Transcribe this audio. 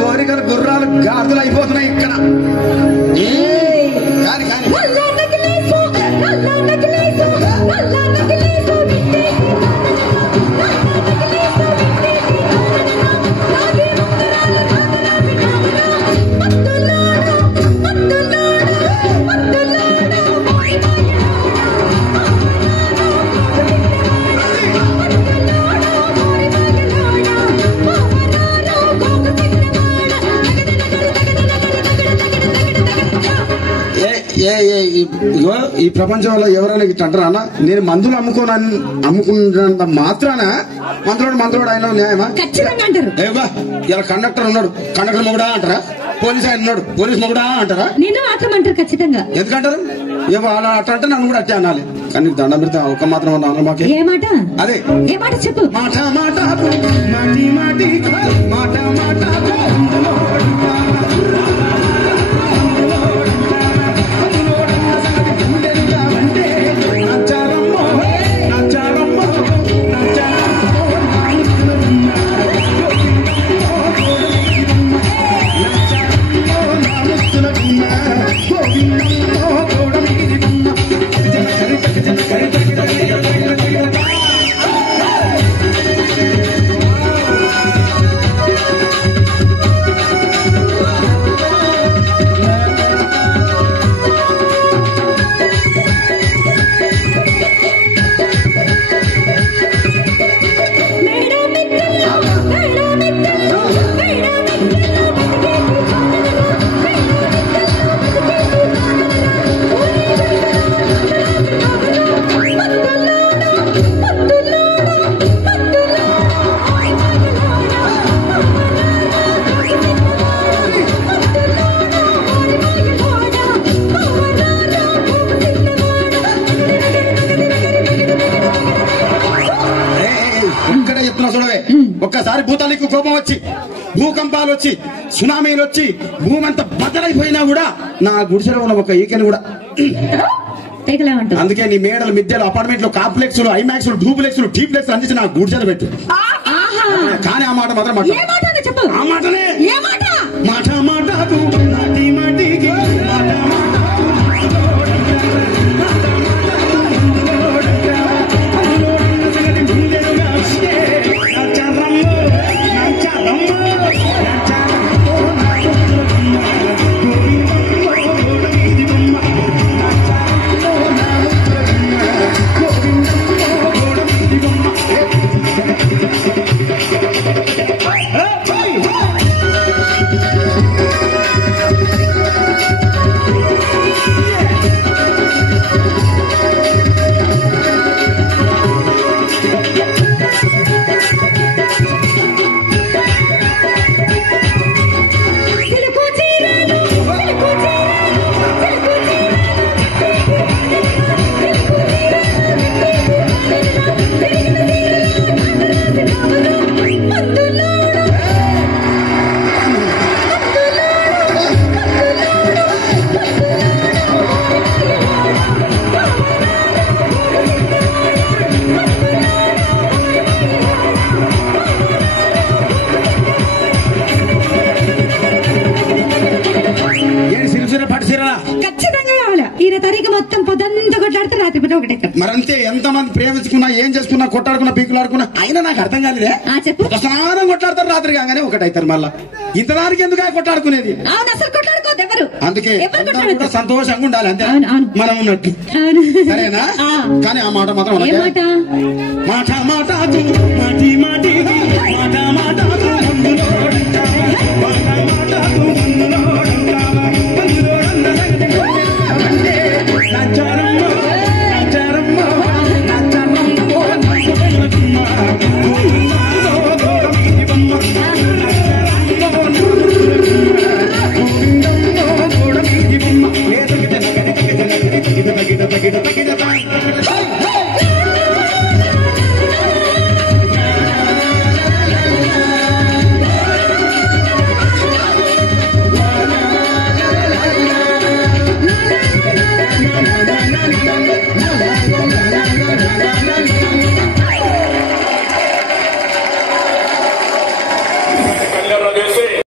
కోరికలు గుర్రాలు గాదులు అయిపోతున్నాయి ఇక్కడ. ఈ ప్రపంచంలో ఎవరైనా ఇట్లా అంటారా అన్న? నేను మందులు అమ్ముకున్నంత మాత్రాన మందులోడు ఆయన న్యాయమా? ఖచ్చితంగా అంటారు. ఇలా కండక్టర్ ఉన్నాడు, కండక్టర్ మొగుడా అంటారా? పోలీస్ ఆయన ఉన్నాడు, పోలీస్ మొగుడా అంటారా? నేను మాత్రం అంటారు ఖచ్చితంగా. ఎందుకంటారు? అలా అట్లా అంటే నన్ను కూడా అట్టే అనాలి. కానీ దండం పెడితే ఒక మాత్రం అన్న మాకే ఏ మాట? అదే ఏ మాట చెప్పు. మాట మాట మాటి మాటి మాట మాట ఒక్కసారి భూతాలకు కోపం వచ్చి, భూకంపాలు వచ్చి, సునామీలు వచ్చి, భూమి అంతా బద్దలైపోయినా కూడా నా గుడిసెలో ఉన్న ఒక ఈకని కూడా. అందుకే నీ మేడలు, మిద్దెలు, అపార్ట్మెంట్లు, కాంప్లెక్స్లు, ఐమాక్స్లు, డూప్లెక్స్లు, టీప్లెక్స్లు అందించి నా గుడిసెలు పెట్టు. కానీ ఆ మాట మాత్రం ఆ మాటనే మాట మాట మాటి మాటికి మరంతే. ఎంతమంది ప్రేమించుకున్నా, ఏం చేసుకున్నా, కొట్టాడుకున్నా, పీకులాడుకున్నా అయినా నాకు అర్థం కాలేదే. స్నానం కొట్లాడతారు, రాత్రి కాగానే ఒకటైతారు. మళ్ళా ఇంతదానికి ఎందుకు కొట్టాడుకునేది? అందుకే సంతోషంగా ఉండాలి, అంతే మనం ఉన్నట్టు. సరేనా? కానీ ఆ మాట మాత్రం మాట మాట మాటి మాట